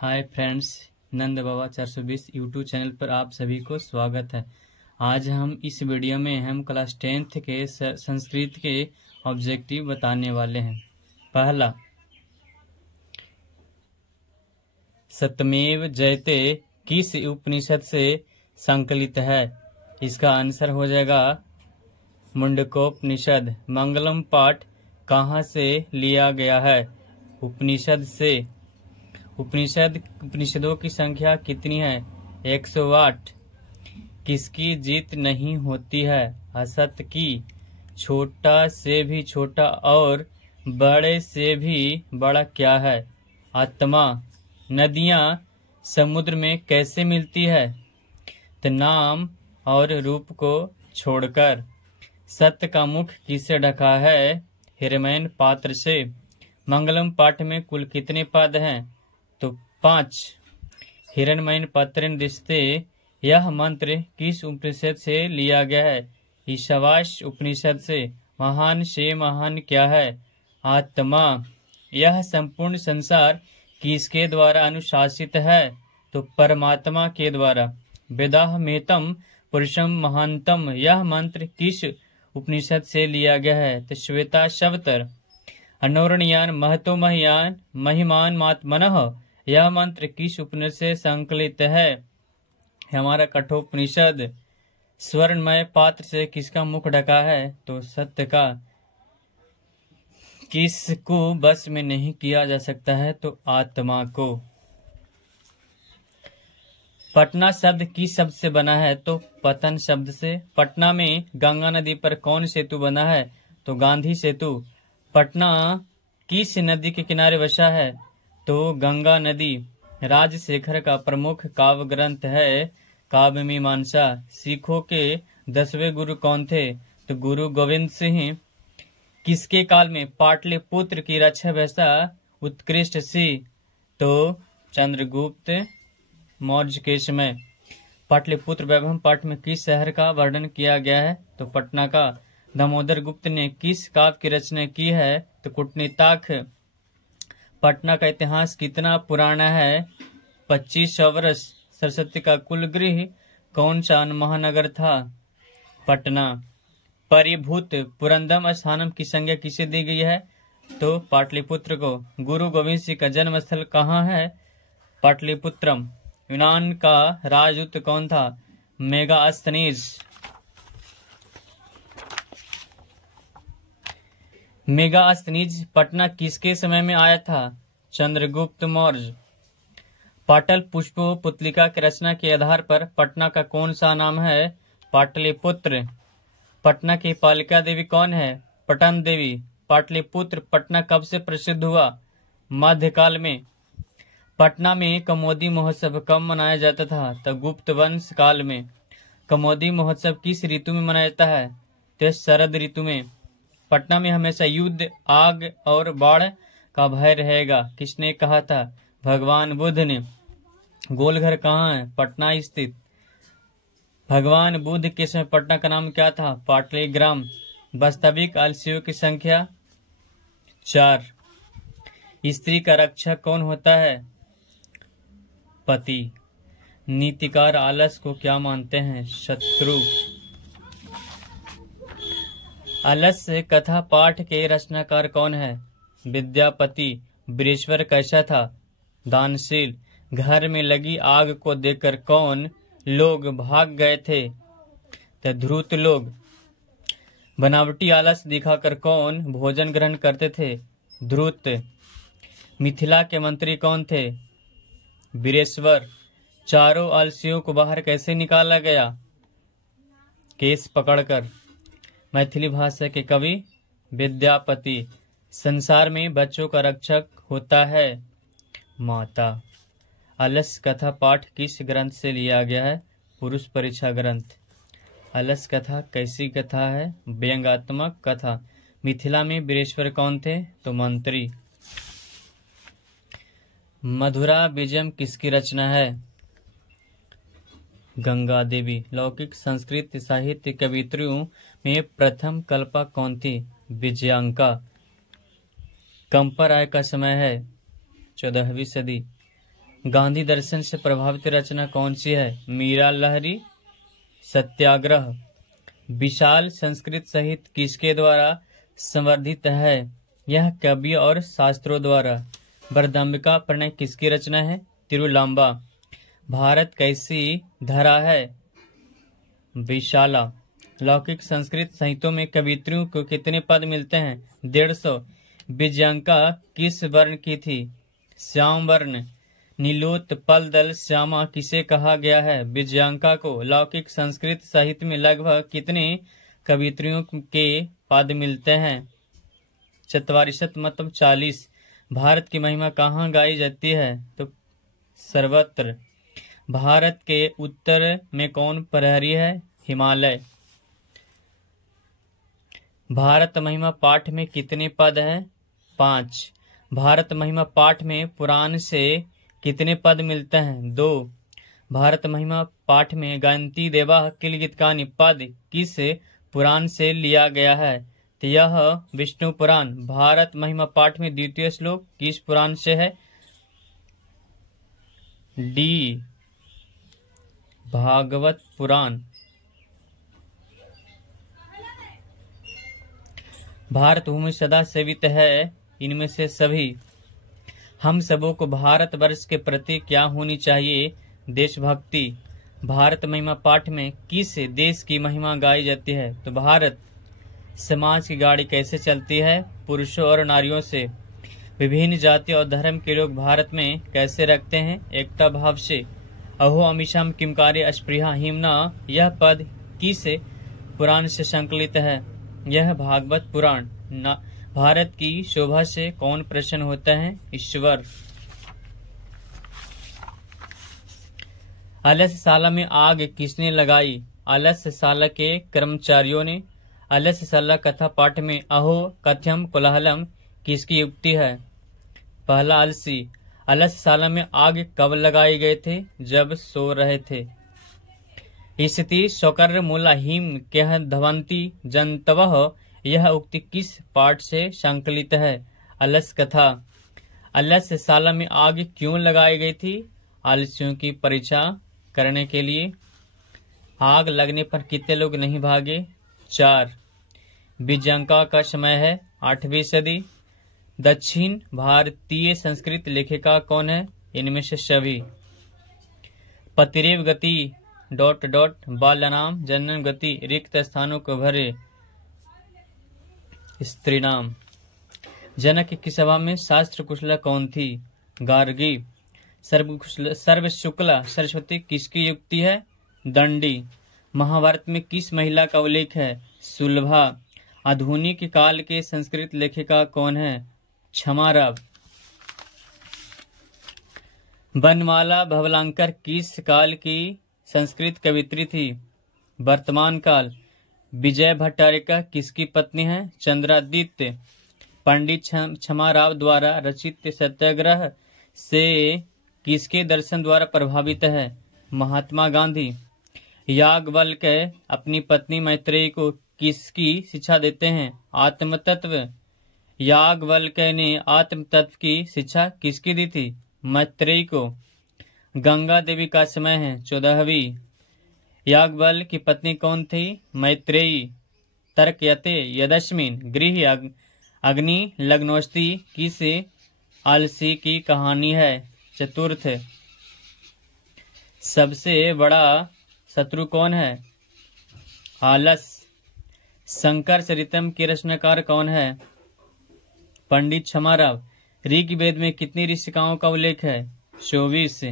Hi friends, नंद बाबा 420 YouTube channel पर आप सभी को स्वागत है। आज हम इस वीडियो में हम क्लास 10th के संस्कृत के ऑब्जेक्टिव बताने वाले हैं। पहला, सत्यमेव जयते किस उपनिषद से संकलित है? इसका आंसर हो जाएगा मुंडकोपनिषद। मंगलम पाठ कहाँ से लिया गया है? उपनिषद से। उपनिषदों की संख्या कितनी है? 108। किसकी जीत नहीं होती है? असत की। छोटा से भी छोटा और बड़े से भी बड़ा क्या है? आत्मा। नदियां समुद्र में कैसे मिलती है? तो नाम और रूप को छोड़कर। सत्य का मुख किससे ढका है? हिरण्मय पात्र से। मंगलम पाठ में कुल कितने पद हैं? तो 5। हिरण्मय पात्र दिशते यह मंत्र किस उपनिषद से लिया गया है? ईशावास उपनिषद से। महान से महान क्या है? आत्मा। यह संपूर्ण संसार किसके द्वारा अनुशासित है? तो परमात्मा के द्वारा। वेदाहमेतम पुरुषम महानतम यह मंत्र किस उपनिषद से लिया गया है? तो श्वेता शवतर। अनोरणयान महतो महियान महिमान मात्मनः यह मंत्र किस उपनिषद से संकलित है? हमारा कठोपनिषद। स्वर्णमय पात्र से किसका मुख ढका है? तो सत्य का। किसको बस में नहीं किया जा सकता है? तो आत्मा को। पटना शब्द किस शब्द से बना है? तो पतन शब्द से। पटना में गंगा नदी पर कौन सेतु बना है? तो गांधी सेतु। पटना किस नदी के किनारे बसा है? तो गंगा नदी। राजशेखर का प्रमुख काव्य ग्रंथ है काव्य मीमांसा। सिखों के 10वें गुरु कौन थे? तो गुरु गोविंद सिंह। किसके काल में पाटलिपुत्र की रक्षा व्यवस्था उत्कृष्ट सी? तो चंद्रगुप्त मौर्य के समय। पाटलिपुत्र वैभव पाठ में किस शहर का वर्णन किया गया है? तो पटना का। दामोदर गुप्त ने किस काव्य की रचना की है? तो कूटनीताक। पटना का इतिहास कितना पुराना है? 2500 वर्ष। सरस्वती का कुल गृह कौन सा महानगर था? पटना। परिभूत पुरंदम स्थानम की संज्ञा किसे दी गई है? तो पाटलिपुत्र को। गुरु गोविंद सिंह का जन्म स्थल कहाँ है? पाटलिपुत्रम। यूनान का राजदूत कौन था? मेगास्थनीज। मेगास्थनीज पटना किसके समय में आया था? चंद्रगुप्त मौर्य। पाटल पुष्प पुतलिका की रचना के आधार पर पटना का कौन सा नाम है? पाटलिपुत्र। पटना की पालिका देवी कौन है? पटन देवी। पाटलिपुत्र पटना कब से प्रसिद्ध हुआ? मध्यकाल में। पटना में कमोदी महोत्सव कब मनाया जाता था? तो गुप्त वंश काल में। कमोदी महोत्सव किस ऋतु में मनाया जाता है? तो शरद ऋतु में। पटना में हमेशा युद्ध, आग और बाढ़ का भय रहेगा किसने कहा था? भगवान बुद्ध ने। गोलघर कहाँ है? पटना स्थित। भगवान बुद्ध के समय पटना का नाम क्या था? पाटलिग्राम। वास्तविक आलसियों की संख्या 4। स्त्री का रक्षक कौन होता है? पति। नीतिकार आलस को क्या मानते हैं? शत्रु। आलस्य कथा पाठ के रचनाकार कौन है? विद्यापति। बृहस्पति कैसा था? दानशील। घर में लगी आग को देखकर कौन लोग भाग गए थे? तो धूर्त लोग। बनावटी आलस दिखाकर कौन भोजन ग्रहण करते थे? धूर्त। मिथिला के मंत्री कौन थे? वीरेश्वर। चारों आलसियों को बाहर कैसे निकाला गया? केस पकड़कर। मैथिली भाषा के कवि विद्यापति। संसार में बच्चों का रक्षक होता है माता। आलस्य कथा पाठ किस ग्रंथ से लिया गया है? पुरुष परीक्षा ग्रंथ। आलस्य कथा कैसी कथा है? व्यंग्यात्मक कथा। मिथिला में वीरेश्वर कौन थे? तो मंत्री। मधुरा विजयम किसकी रचना है? गंगा देवी। लौकिक संस्कृत साहित्य कवित्रियों में प्रथम कल्पा कौन थी? विजयांका। कंपर आय का समय है 14वीं सदी। गांधी दर्शन से प्रभावित रचना कौन सी है? मीरा लहरी सत्याग्रह। विशाल संस्कृत साहित्य किसके द्वारा संवर्धित है? यह कवि और शास्त्रों द्वारा। बरदम्बिका प्रणय किसकी रचना है? तिरुलांबा। भारत कैसी धरा है? विशाला। लौकिक संस्कृत साहित्यों में कवित्रियों को कितने पद मिलते हैं? 150। विजयांका किस वर्ण की थी? श्याम वर्ण। नीलोत्पल दल श्यामा किसे कहा गया है? विजयांका को। लौकिक संस्कृत साहित्य में लगभग कितने कवित्रियों के पद मिलते हैं? 44 मतलब 40। भारत की महिमा कहाँ गाई जाती है? तो सर्वत्र। भारत के उत्तर में कौन प्रहरी है? हिमालय। भारत महिमा पाठ में कितने पद हैं? 5। भारत महिमा पाठ में पुराण से कितने पद मिलते हैं? 2। भारत महिमा पाठ में गायंती देवा किल गीतकानि पद किस पुराण से लिया गया है? तो यह विष्णु पुराण। भारत महिमा पाठ में द्वितीय श्लोक किस पुराण से है? डी भागवत पुराण। भारत भूमि सदा सेवित है इनमें से सभी। हम सबों को भारत वर्ष के प्रति क्या होनी चाहिए? देशभक्ति। भारत महिमा पाठ में किस देश की महिमा गाई जाती है? तो भारत। समाज की गाड़ी कैसे चलती है? पुरुषों और नारियों से। विभिन्न जाति और धर्म के लोग भारत में कैसे रखते हैं? एकता भाव से। अहो अमीशम किमकार्य अस्पृहा हिमना, यह पद किस पुराण से संकलित है? यह भागवत पुराण। भारत की शोभा से कौन प्रसन्न होता है? ईश्वर। अलसशाला में आग किसने लगाई? अलसशाला के कर्मचारियों ने। अलसशाला कथा पाठ में अहो कथ्यम कोलाहलम किसकी युक्ति है? पहला अलसी। अलसशाला में आग कब लगाए गए थे? जब सो रहे थे। स्थिति शौकर मूला हिम कह धवंती जंतवः, यह उक्ति किस पाठ से संकलित है? अलस कथा। अलसशाला में आग क्यों लगाई गई थी? आलसियों की परीक्षा करने के लिए। आग लगने पर कितने लोग नहीं भागे? 4। विजयांका का समय है 8वीं सदी। दक्षिण भारतीय संस्कृत लेखिका कौन है? इनमें से सभी। पतिरेव गति ... बाल्यानाम जनन गति, रिक्त स्थानों को भरे स्त्री नाम। जनक की सभा में शास्त्र कुशला कौन थी? गार्गी। सर्व शुक्ला सरस्वती किसकी युक्ति है? दंडी। महाभारत में किस महिला का उल्लेख है? सुलभा। आधुनिक काल के संस्कृत लेखिका कौन है? क्षमाराव। बनमाला भवलांकर किस काल की संस्कृत कवित्री थी? वर्तमान काल। विजय भट्टारिका किसकी पत्नी है? चंद्रादित्य। पंडित क्षमाराव द्वारा रचित सत्याग्रह से किसके दर्शन द्वारा प्रभावित है? महात्मा गांधी। याज्ञवल्क्य अपनी पत्नी मैत्रेयी को किसकी शिक्षा देते हैं? आत्म तत्व। याज्ञवल्क्य ने आत्म तत्व की शिक्षा किसकी दी थी? मैत्रेयी को। गंगा देवी का समय है 14वीं। याज्ञवल्क्य की पत्नी कौन थी? मैत्रेयी। तर्कयते यदस्मिन् गृह अग्नि लग्नोस्ति किस आलसी की कहानी है? चतुर्थ। सबसे बड़ा शत्रु कौन है? आलस। शंकर चरितम के रचनाकार कौन है? पंडित क्षमाराव। ऋग्वेद में कितनी ऋषिकाओं का उल्लेख है? 24।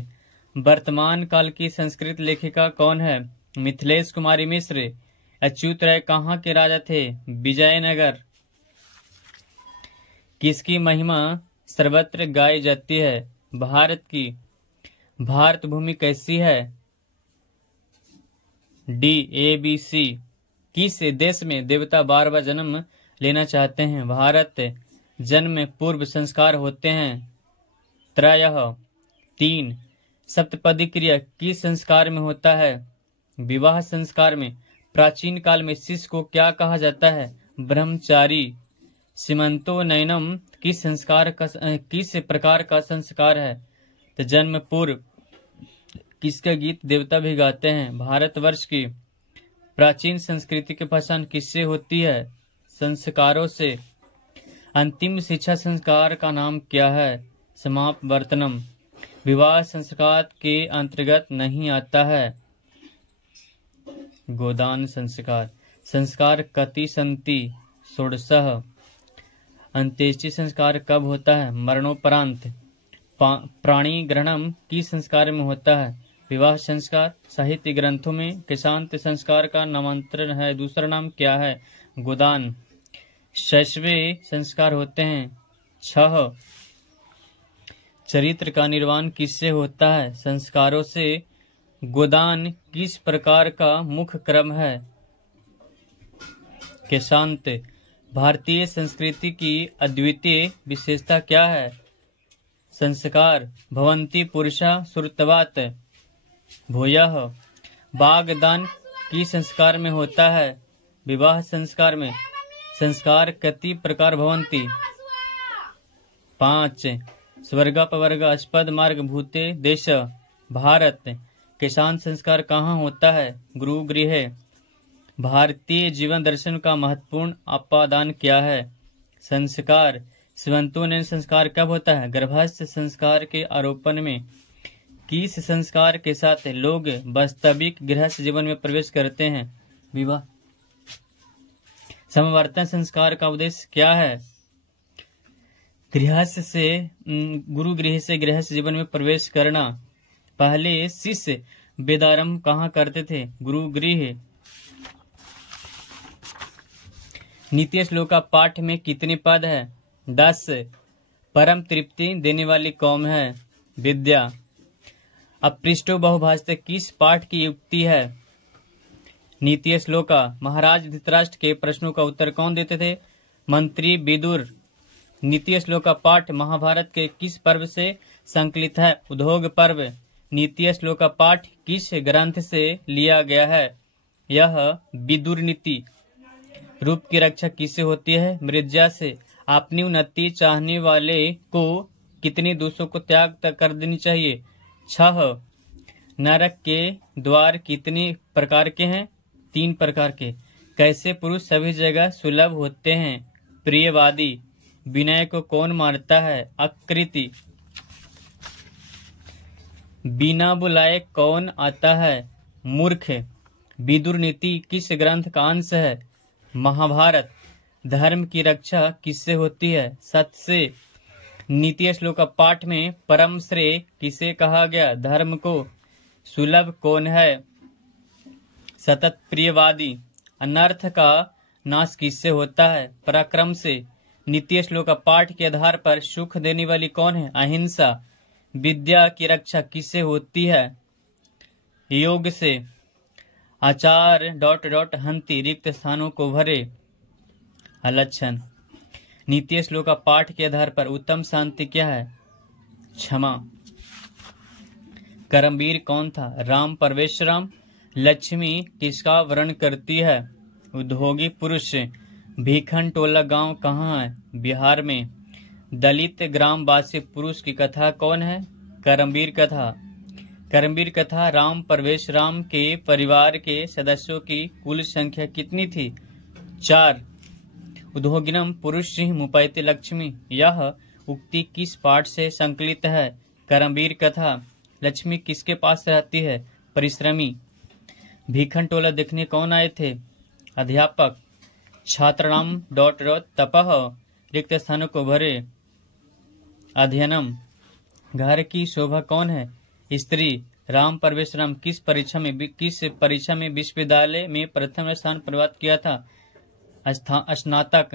वर्तमान काल की संस्कृत लेखिका कौन है? मिथिलेश कुमारी मिश्र। अच्युत राय कहाँ के राजा थे? विजयनगर। किसकी महिमा सर्वत्र गाई जाती है? भारत की। भारत भूमि कैसी है? D ABC। किस देश में देवता बार बार जन्म लेना चाहते हैं? भारत। जन्म में पूर्व संस्कार होते हैं त्रयः। 3। सप्तपदी क्रिया किस संस्कार में होता है? विवाह संस्कार में। प्राचीन काल में शिष्य को क्या कहा जाता है? ब्रह्मचारी। सीमंतो नयनम किस प्रकार का संस्कार है? तो जन्म पूर्व किसका गीत देवता भी गाते हैं? भारतवर्ष की प्राचीन संस्कृति की पहचान किससे होती है? संस्कारों से। अंतिम शिक्षा संस्कार का नाम क्या है? समापवर्तनम। विवाह संस्कार के अंतर्गत नहीं आता है। गोदान संस्कार। संस्कार कति सन्ति? षोडशः। अंत्येष्टि संस्कार कब होता है? मरणोपरांत। प्राणी ग्रहणम किस संस्कार में होता है? विवाह संस्कार। साहित्य ग्रंथों में केशांत संस्कार का नामांतरण है, दूसरा नाम क्या है? गोदान। शैशवे संस्कार होते हैं। 6। चरित्र का निर्माण किससे होता है? संस्कारों से। गोदान किस प्रकार का मुख्य क्रम है? केशांत। भारतीय संस्कृति की अद्वितीय विशेषता क्या है? संस्कार। भवन्ति पुरुषा श्रुतवात भूयः। बागदान किस संस्कार में होता है? विवाह संस्कार में। संस्कार कति प्रकार भवन्ति? 5। स्वर्गापवर्ग अस्पद मार्ग भूते देश भारत। केशांत संस्कार कहाँ होता है? गुरु गृह। भारतीय जीवन दर्शन का महत्वपूर्ण उपादान क्या है? संस्कार। शिवंतोन संस्कार कब होता है? गर्भस्थ संस्कार के आरोपण में। किस संस्कार के साथ लोग वास्तविक गृहस्थ जीवन में प्रवेश करते हैं? विवाह। समवर्तन संस्कार का उद्देश्य क्या है? गृहस्थ से गुरु गृह से गृहस्थ जीवन में प्रवेश करना। पहले शिष्य वेदारंभ कहाँ करते थे? गुरु गृह। नीति श्लोक का पाठ में कितने पद है? 10। परम तृप्ति देने वाली कौम है विद्या। अपृष्टो बहुभाषित किस पाठ की युक्ति है? नीति श्लोका। महाराज धृतराष्ट्र के प्रश्नों का उत्तर कौन देते थे? मंत्री विदुर। नीति श्लोक का पाठ महाभारत के किस पर्व से संकलित है? उद्योग पर्व। नीति श्लोक का पाठ किस ग्रंथ से लिया गया है? यह विदुर नीति। रूप की रक्षा किससे होती है? मृज्या से। अपनी उन्नति चाहने वाले को कितनी दोषों को त्याग कर देनी चाहिए? 6। नरक के द्वार कितने प्रकार के हैं? 3 प्रकार के। कैसे पुरुष सभी जगह सुलभ होते हैं? प्रियवादी। विनय को कौन मारता है? आकृति। बिना बुलाए कौन आता है? मूर्ख। विदुर नीति किस ग्रंथ का अंश है? महाभारत। धर्म की रक्षा किससे होती है? सत्य से। नीति श्लोक का पाठ में परम श्रेय किसे कहा गया? धर्म को। सुलभ कौन है? सतत प्रियवादी। अनर्थ का नाश किससे होता है? पराक्रम से। नीति श्लोक का पाठ के आधार पर सुख देने वाली कौन है? अहिंसा। विद्या की रक्षा किससे होती है? योग से। आचार ... हंति रिक्त स्थानों को भरे। अलक्षण। नीति श्लोक का पाठ के आधार पर उत्तम शांति क्या है? क्षमा। करमवीर कौन था? राम परवेशराम। लक्ष्मी किसका वर्ण करती है? उद्योगी पुरुष। भीखन टोला गांव कहाँ है? बिहार में। दलित ग्रामवासी पुरुष की कथा कौन है? करमवीर कथा। करमवीर कथा राम परवेशराम के परिवार के सदस्यों की कुल संख्या कितनी थी? 4। उद्योगिनम पुरुष सिंह मुपैते लक्ष्मी। यह उक्ति किस पाठ से संकलित है? करमवीर कथा। लक्ष्मी किसके पास रहती है? परिश्रमी। भीखन टोला देखने कौन आए थे? अध्यापक। छात्राणाम ... तपः रिक्त स्थानों को भरे। अध्ययनम। घर की शोभा कौन है? स्त्री। राम परवेशराम किस परीक्षा में विश्वविद्यालय में प्रथम स्थान प्राप्त किया था? स्नातक।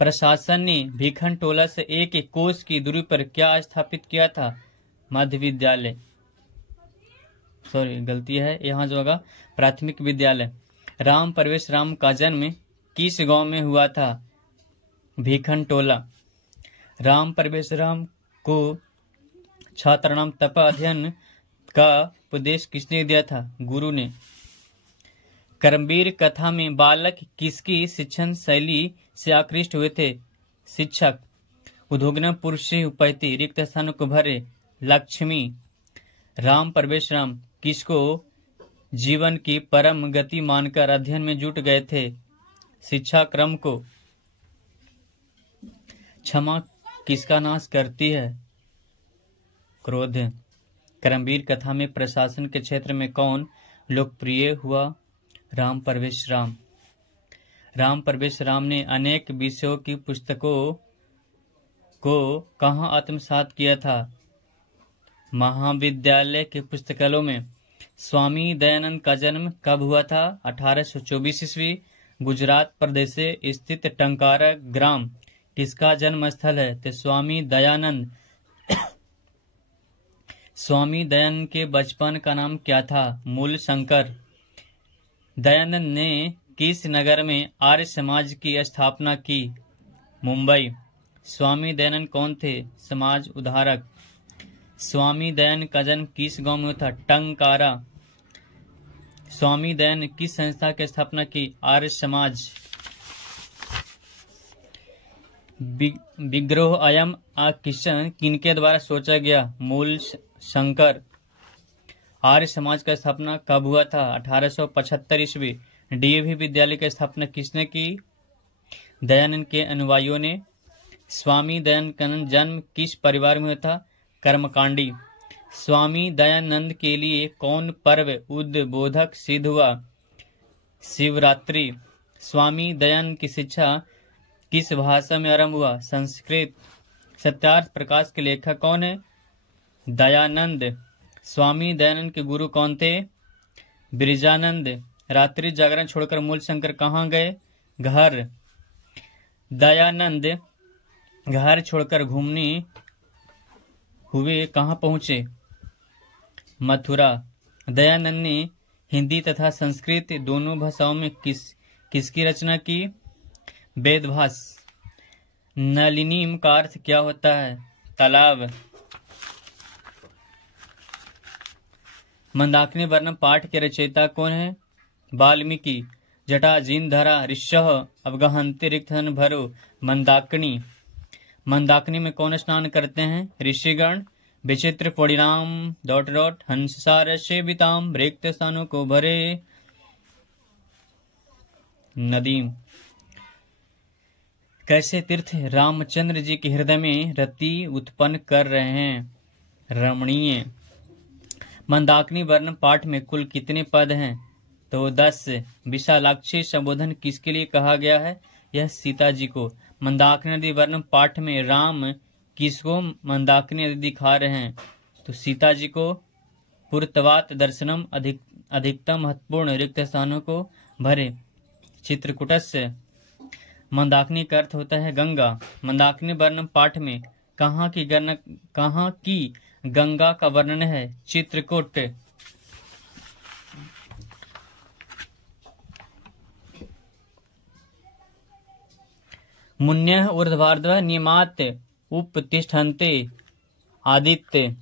प्रशासन ने भीखन टोला से 1 कोस की दूरी पर क्या स्थापित किया था? मध्य विद्यालय। सॉरी गलती है, यहाँ जो होगा प्राथमिक विद्यालय। राम परवेशराम का जन्म किस गांव में हुआ था? भीखन टोला। राम परवेशराम को छात्राणाम तप अध्ययन का उपदेश किसने दिया था? गुरु ने। करमवीर कथा में बालक किसकी शिक्षण शैली से आकृष्ट हुए थे? शिक्षक। उद्योगन पुरुष उपैति रिक्त स्थानों को भरे। लक्ष्मी। राम प्रवेश राम किसको जीवन की परम गति मानकर अध्ययन में जुट गए थे? शिक्षा क्रम को। क्षमा किसका नाश करती है? क्रोध। कर्मवीर कथा में प्रशासन के क्षेत्र में कौन लोकप्रिय हुआ? राम प्रवेश राम। राम प्रवेश राम ने अनेक विषयों की पुस्तकों को कहाँ आत्मसात किया था? महाविद्यालय के पुस्तकालयों में। स्वामी दयानंद का जन्म कब हुआ था? 1824 ईस्वी। गुजरात प्रदेश से स्थित टंकारा ग्राम किसका जन्म स्थल है? तो स्वामी दयानंद। स्वामी दयानंद के बचपन का नाम क्या था? मूल शंकर। दयानंद ने किस नगर में आर्य समाज की स्थापना की? मुंबई। स्वामी दयानंद कौन थे? समाज उद्धारक। स्वामी दयानंद का जन्म किस गांव में हुआ था? टंकारा। स्वामी दयानंद किस संस्था की स्थापना की? आर्य समाज। विग्रह अयम किशन किनके द्वारा सोचा गया? मूल शंकर। आर्य समाज का स्थापना कब हुआ था? 1875 ईस्वी। डीएवी विद्यालय की स्थापना किसने की? दयानंद के अनुयायियों ने। स्वामी दयानंद का जन्म किस परिवार में हुआ था? कर्मकांडी। स्वामी दयानंद के लिए कौन पर्व उद्बोधक सिद्ध हुआ? शिवरात्रि। स्वामी दयानंद की शिक्षा किस भाषा में आरंभ हुआ? संस्कृत। सत्यार्थ प्रकाश के लेखक कौन है? दयानंद। स्वामी दयानंद के गुरु कौन थे? ब्रिजानंद। रात्रि जागरण छोड़कर मूल शंकर कहाँ गए? घर। दयानंद घर छोड़कर घूमने हुए कहाँ पहुंचे? मथुरा। दयानंद ने हिंदी तथा संस्कृत दोनों भाषाओं में किसकी रचना की? वेदभास। नलिनीम का अर्थ क्या होता है? तालाब। मंदाकिनी वर्णम पाठ के रचयिता कौन है? वाल्मीकि। जटा जिन धरा ऋषः अवगहन्ति रिक्तन भरो मंदाकिनी। मंदाकिनी में कौन स्नान करते हैं? ऋषिगण। विचित्र परिणाम ... हंसार सेविताम रिक्त स्थानों को भरे। नदीम। कैसे तीर्थ रामचंद्र जी के हृदय में रति उत्पन्न कर रहे हैं? रमणीय। मंदाकिनी वर्ण पाठ में कुल कितने पद हैं? तो 10। विशालाक्षी संबोधन किसके लिए कहा गया है? यह सीता जी को। मंदाकिनी नदी वर्ण पाठ में राम किसको मंदाकिनी नदी दिखा रहे हैं? तो सीता जी को। पुरतवात दर्शनम अधिकतम महत्वपूर्ण रिक्त स्थानों को भरे। चित्रकूटस्य। मंदाकिनी का अर्थ होता है गंगा। मंदाकिनी वर्ण पाठ में कहाँ की गंगा का वर्णन है? चित्रकूट। मुन्यः ऊर्ध्वार्धः नियमात् उपतिष्ठन्ते आदित्य।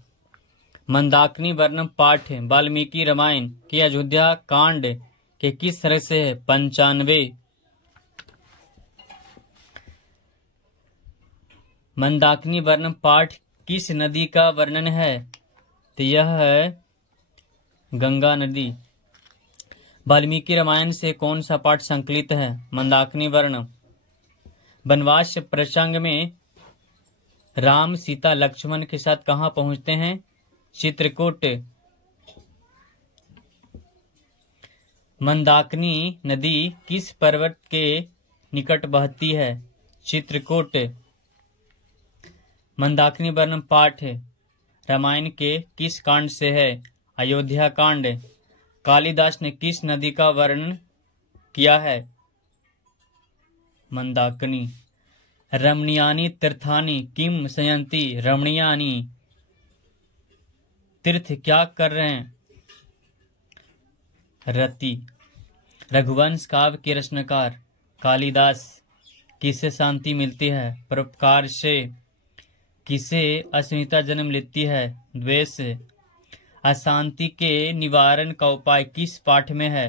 मंदाकिनी वर्णम पाठ वाल्मीकि रामायण के अयोध्या कांड के किस तरह से है? 95। मंदाकिनी वर्णम पाठ किस नदी का वर्णन है? तो यह है गंगा नदी। वाल्मीकि रामायण से कौन सा पाठ संकलित है? मंदाकिनी वर्ण। वनवास प्रसंग में राम सीता लक्ष्मण के साथ कहाँ पहुंचते हैं? चित्रकूट। मंदाकिनी नदी किस पर्वत के निकट बहती है? चित्रकूट। मंदाकिनी वर्ण पाठ रामायण के किस कांड से है? अयोध्या कांड। कालिदास ने किस नदी का वर्णन किया है? मंदाकिनी। रमणीयानि तीर्थानि किम संयंति। रमणीयानि तीर्थ क्या कर रहे हैं? रति। रघुवंश काव्य के रचनाकार कालिदास। किससे शांति मिलती है? परोपकार से। किसे अस्मिता जन्म लेती है? द्वेष। अशांति के निवारण का उपाय किस पाठ में है?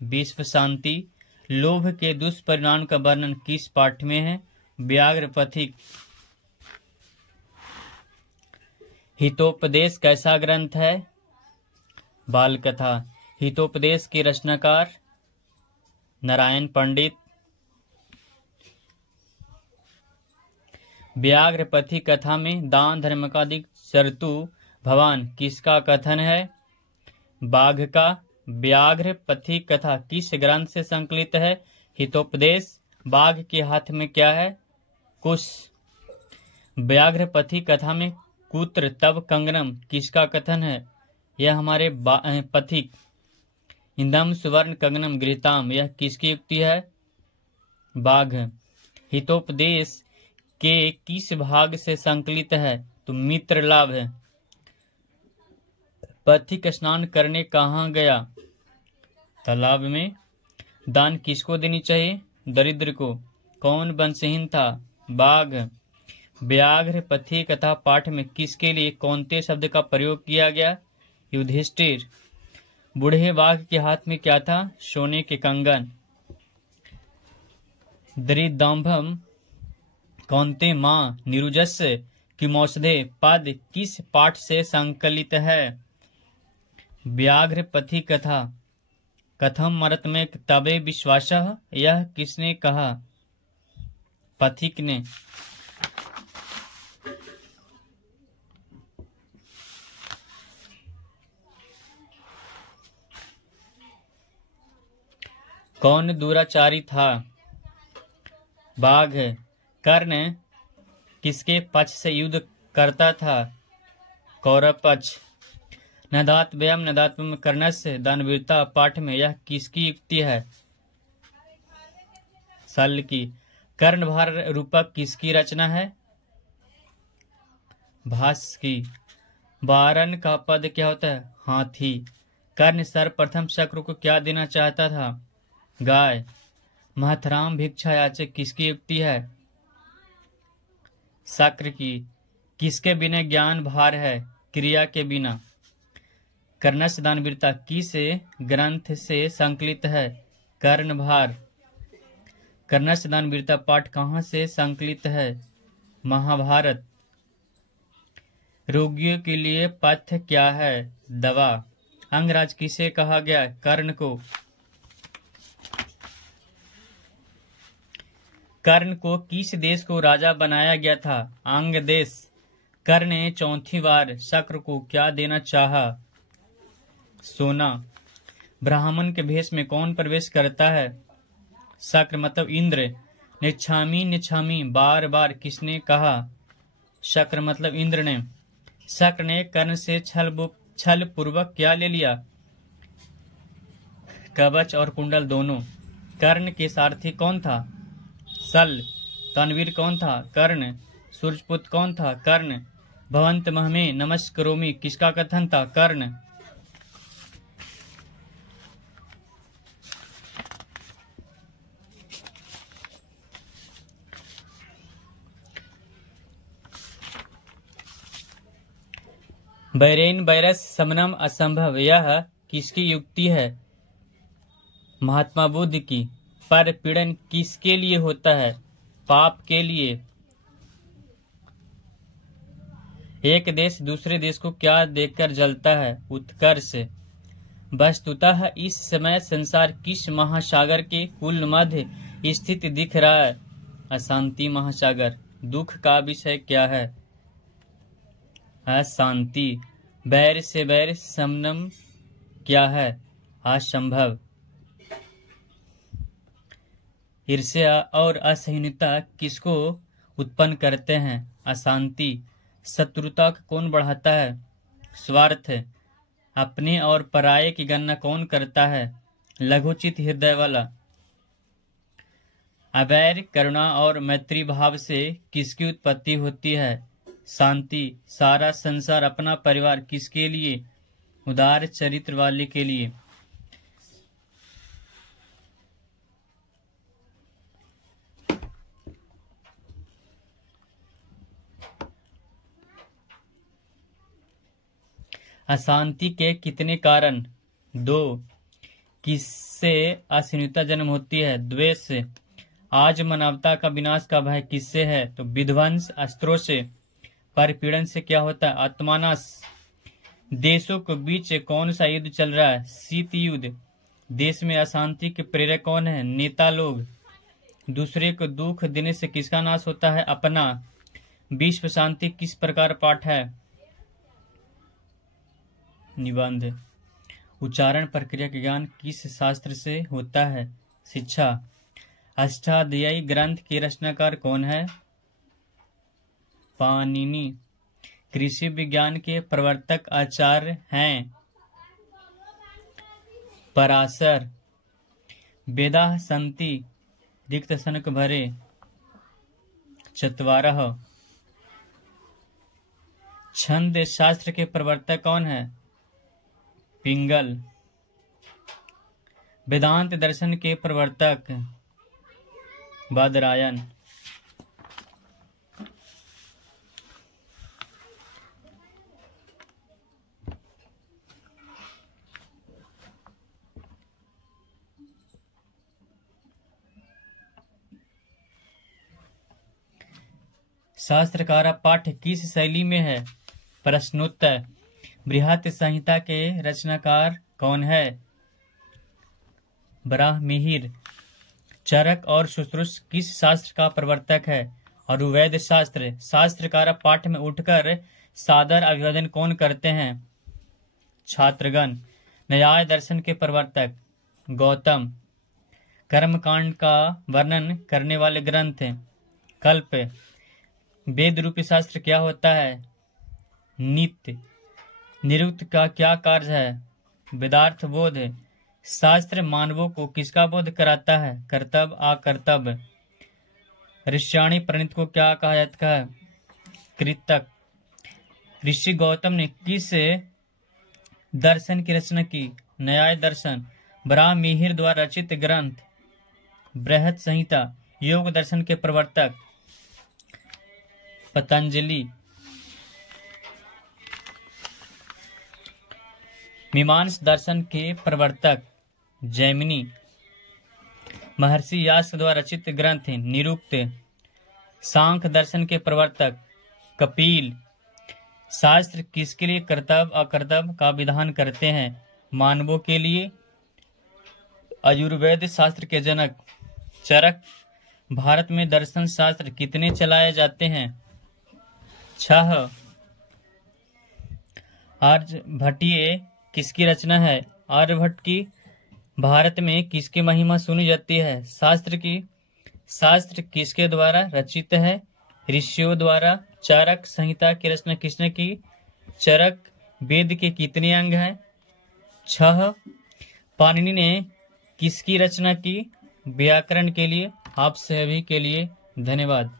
विश्व शांति। लोभ के दुष्परिणाम का वर्णन किस पाठ में है? व्याघ्र पथिक। हितोपदेश कैसा ग्रंथ है? बाल कथा। हितोपदेश के रचनाकार नारायण पंडित। व्याघ्रपथी कथा में दान धर्म का अधिक चरतु भवान किसका कथन है? बाघ का। व्याघ्रपथी कथा किस ग्रंथ से संकलित है? हितोपदेश। बाघ के हाथ में क्या है? कुश। व्याघ्रपथी कथा में कुत्र तब कंगनम किसका कथन है? यह हमारे पथिक। इंदम सुवर्ण कंगनम गृहताम यह किसकी युक्ति है? बाघ। हितोपदेश के किस भाग से संकलित है? तो मित्र लाभ है। पथिक स्नान करने कहाँ गया? तालाब में। दान किसको देनी चाहिए? दरिद्र को। कौन वंशहीन था? बाघ। व्याघ्र पथी कथा पाठ में किसके लिए कौनते शब्द का प्रयोग किया गया? युधिष्ठिर। बूढ़े बाघ के हाथ में क्या था? सोने के कंगन। दरिदाम्भम कौनते मां निरुजस्य किमौषधे पद किस पाठ से संकलित है? व्याघ्र पथी कथा। कथम मरत में तबे विश्वासः यह किसने कहा? पथिक ने। कौन दुराचारी था? बाघ। कर्ण किसके पक्ष से युद्ध करता था? कौरव पक्ष। नदात्व्यम नदात्वम कर्णस्य दानवीरता पाठ में यह किसकी युक्ति है? सल की। कर्णभार रूपक किसकी रचना है? भास की। बारन का पद क्या होता है? हाथी। कर्ण सर्वप्रथम शक्र को क्या देना चाहता था? गाय। महतराम भिक्षा याचक किसकी युक्ति है? शक्र की। किसके बिना ज्ञान भार है? क्रिया के बिना। कर्णस्य दानवीरता किस ग्रंथ से संकलित है? कर्णभार। कर्णस्य दानवीरता पाठ कहाँ से संकलित है? महाभारत। रोगियों के लिए पथ्य क्या है? दवा। अंगराज किसे कहा गया? कर्ण को। कर्ण को किस देश को राजा बनाया गया था? अंग देश। कर्ण ने चौथी बार शक्र को क्या देना चाहा? सोना। ब्राह्मण के भेष में कौन प्रवेश करता है? शक्र मतलब इंद्र। निच्छामी निच्छामी बार बार किसने कहा? शक्र मतलब इंद्र ने। शक्र ने कर्ण से छल पूर्वक क्या ले लिया? कवच और कुंडल दोनों। कर्ण के सारथी कौन था? सल। तनवीर कौन था? कर्ण। सूर्यपुत्र कौन था? कर्ण। भवंत महमे नमस्करोमि किसका कथन था? कर्ण। बैरेन बैरस समनम असंभव यह किसकी युक्ति है? महात्मा बुद्ध की। पर पीड़न किसके लिए होता है? पाप के लिए। एक देश दूसरे देश को क्या देखकर जलता है? उत्कर्ष। वस्तुतः इस समय संसार किस महासागर के कुल मध्य स्थित दिख रहा है? अशांति महासागर। दुख का विषय क्या है? अशांति। बैर से बैर समनम क्या है? असंभव। ईर्ष्या और असहिष्णुता किसको उत्पन्न करते हैं? अशांति। शत्रुता को कौन बढ़ाता है? स्वार्थ। अपने और पराये की गणना कौन करता है? लघुचित हृदय वाला। अवैर करुणा और मैत्री भाव से किसकी उत्पत्ति होती है? शांति। सारा संसार अपना परिवार किसके लिए? उदार चरित्र वाले के लिए। अशांति के कितने कारण? 2। किससे असहिष्णुता जन्म होती है? द्वेष से। आज मानवता का विनाश का भय किससे है? तो विध्वंस अस्त्रों से। परिपीड़न से क्या होता है? आत्मनाश। देशों के बीच कौन सा युद्ध चल रहा है? शीत युद्ध। देश में अशांति के प्रेरक कौन है? नेता लोग। दूसरे को दुख देने से किसका नाश होता है? अपना। विश्व शांति किस प्रकार पाठ है? निबंध। उच्चारण प्रक्रिया का ज्ञान किस शास्त्र से होता है? शिक्षा। अष्टाध्यायी ग्रंथ के रचनाकार कौन है? पाणिनि। कृषि विज्ञान के प्रवर्तक आचार्य हैं? पराशर। वेदाः सन्ति रिक्त शनक भरे चत्वारः। छंद शास्त्र के प्रवर्तक कौन है? पिंगल। वेदांत दर्शन के प्रवर्तक बादरायण। शास्त्रकार पाठ किस शैली में है? प्रश्नोत्तर। बृहत संहिता के रचनाकार कौन है? बराहमिहिर। चरक और शुश्रूष किस शास्त्र का प्रवर्तक है? आयुर्वेद शास्त्र। शास्त्रकार पाठ में उठकर सादर अभिवादन कौन करते हैं? छात्रगण। न्याय दर्शन के प्रवर्तक गौतम। कर्मकांड का वर्णन करने वाले ग्रंथ कल्प। वेद रूपी शास्त्र क्या होता है? नित्य। निरुक्त का क्या कार्य है? वेदार्थ बोध। शास्त्र मानवों को किसका बोध कराता है? कर्तव्य अकर्तव्य। ऋष्याणी प्रणीत को क्या कहा जाता है? कृतक। ऋषि गौतम ने किस दर्शन की रचना की? न्याय दर्शन। बराहमिहिर द्वारा रचित ग्रंथ बृहत संहिता। योग दर्शन के प्रवर्तक पतंजलि। मीमांस दर्शन के प्रवर्तक जैमिनी। महर्षि व्यास द्वारा रचित ग्रंथ निरुक्त। सांख्य दर्शन के प्रवर्तक कपिल। शास्त्र किसके लिए कर्तव्य अकर्तव्य का विधान करते हैं? मानवों के लिए। आयुर्वेद शास्त्र के जनक चरक। भारत में दर्शन शास्त्र कितने चलाए जाते हैं? 6। आर्यभट्टीय किसकी रचना है? आर्यभट्ट की। भारत में किसकी महिमा सुनी जाती है? शास्त्र की। शास्त्र किसके द्वारा रचित है? ऋषियों द्वारा। चरक संहिता की रचना किसने की? चरक। वेद के कितने अंग हैं? 6। पाणिनि ने किसकी रचना की? व्याकरण के लिए। आप सभी के लिए धन्यवाद।